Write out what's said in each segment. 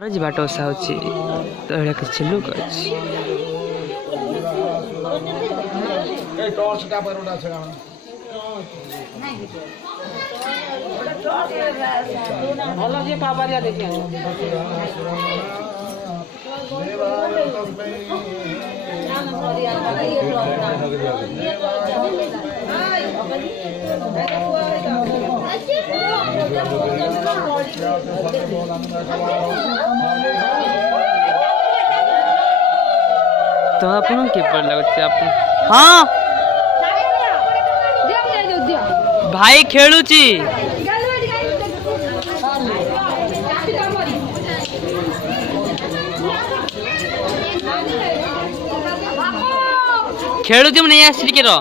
बाट ओसा होची तो एड़ा किछ लोक अछि ए टॉर्च का परोडा छ भलो जे पापारिया देखिया तो आपन के पर लगते आप हां भाई खेलुची खेलुची म नहीं आसी के रो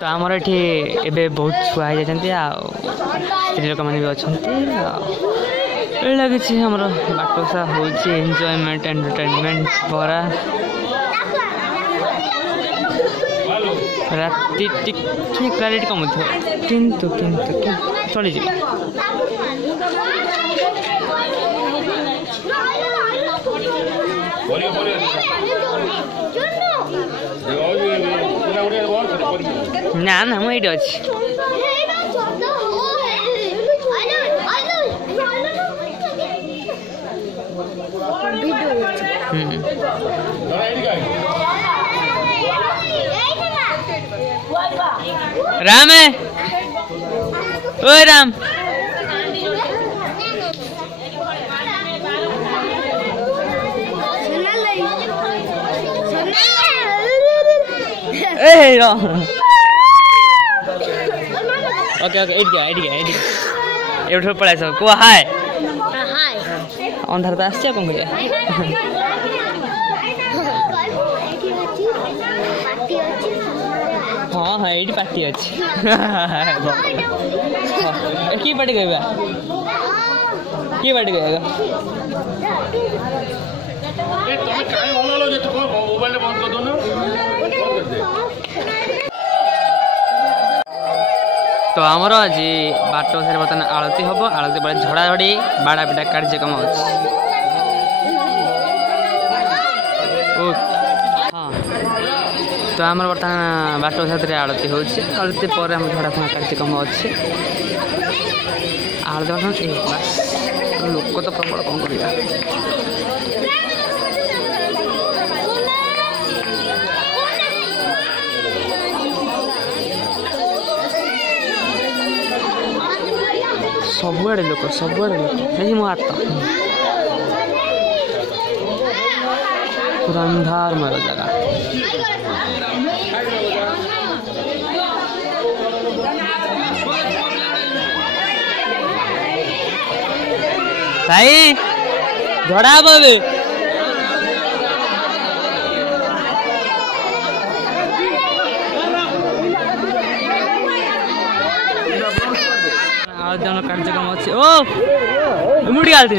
तो आमर ये बहुत छुआ हो जाती स्त्री लोक मैंने भी अच्छा लगे आमर बाटोसा हो एंजॉयमेंट एंटरटेनमेंट परा राति टिके क्लारिटी कम किंतु किंतु चली जी ना ना मुझे अच्छी राम है ओ राम ए ओके ओके एट गया एठो पळाय सब को हाय हाय अंधार त आस्य कोन करिया हां हां एडी पार्टी अछि की पार्टी गइबा ए तुम काहे ओनालो जे तू मोबाइल बंद कर दो ना तो आमर आज बाट से बर्तमान आलती हम आलती पर झड़ाझड़ी बाड़ा पिटा कार्यक्रम अच्छे हाँ तो आम बर्तमान बाट से आलती हो आलती पर झड़ा फुआ कार्यक्रम अच्छे आलती बस लोक तो प्रबल कौन कर सबुआड़े लोक नहीं मो हाथ पूरा अंधार मार जगह भाई झड़ा बोले कार्यक्रम अच्छे ओ मुड़ी आलती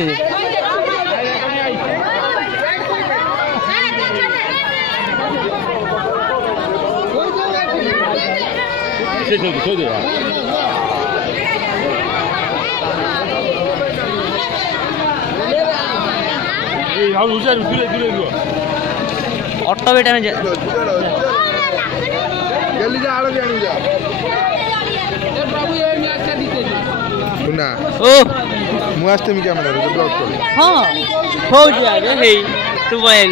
ऑटो बेटा में जल्दी जा आलो जानी जा सुना ओ मु आस्ते मी कैमरा रे ब्लॉक कर हां हो गया रे हे तू बोल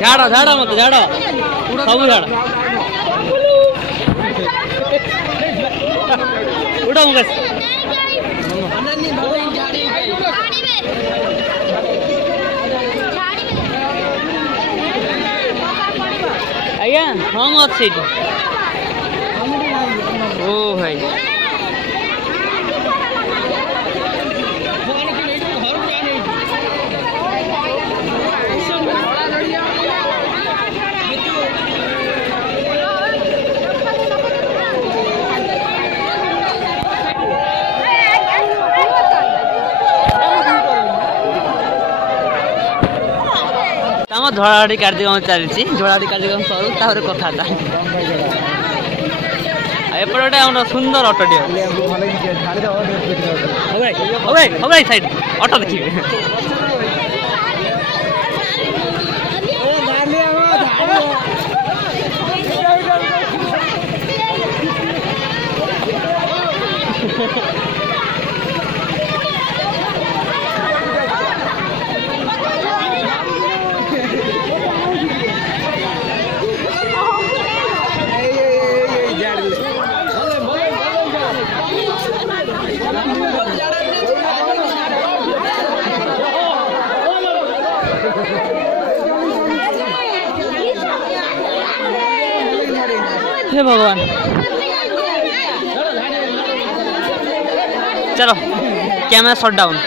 झाड़ा मत झाड़ा सब झाड़ा उड़ा मुगस आज्ञा हम अच्छे ओ भाई ଆମ ଝଡ଼ାଝଡ଼ି କାର୍ଯ୍ୟକ୍ରମ ଚାଲିଛି ଝଡ଼ାଝଡ଼ି କାର୍ଯ୍ୟକ୍ରମ ସରୁ ତାପରେ କଥାବାର୍ତ୍ତା ଏପଟେ ଗୋଟେ ଆମର ସୁନ୍ଦର ଅଟୋଟିଏ ହଉ ଭାଇ ସାଇଡ୍ ଅଟୋ ଦେଖିବେ हे भगवान चलो कैमरा शट डाउन